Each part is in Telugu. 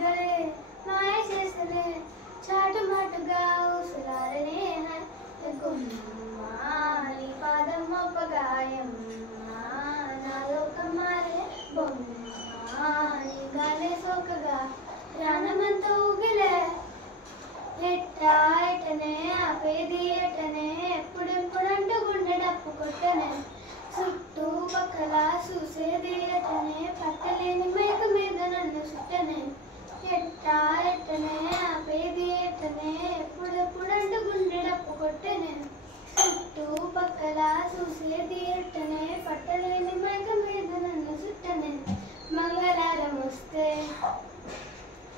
గలే మాయ చేసలే చాటుమాటుగా ఉసులారనే గుమ్మా నీ పాదం మొప్పగాయమ్మా నా లోకం మారే బొమ్మా నీ గాలే సోకగా ప్రాణమంతా ఊగిలే ఎట్టా ఎటనే ఆపేది ఎటనే ఎప్పుడెప్పుడంటూ గుండె డప్పు కొట్టనే చుట్టూ పక్కల చూసేది ఎటనే పట్టలేని మేక మీద నన్ను చుట్టనే ఎట్టా ఎటనే ఆపేది ఎటనే ఎప్పుడెప్పుడంటూ గుండె డప్పు కొట్టనే చుట్టూ పక్కల చూసేది ఎటనే పట్టలేని మేక మీద నన్ను చుట్టనే మంగళవారం వస్తే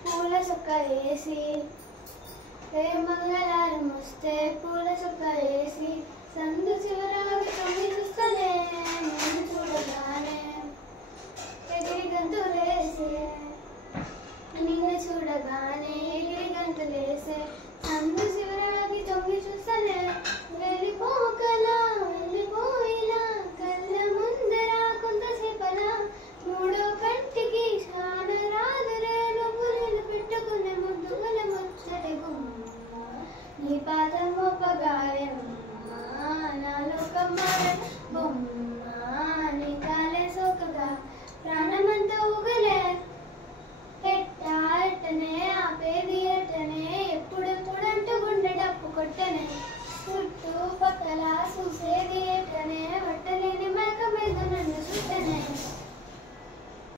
పూల చొక్క వేసి మంగళవారం వస్తే పూల చొక్క వేసి సందు చివరలోకి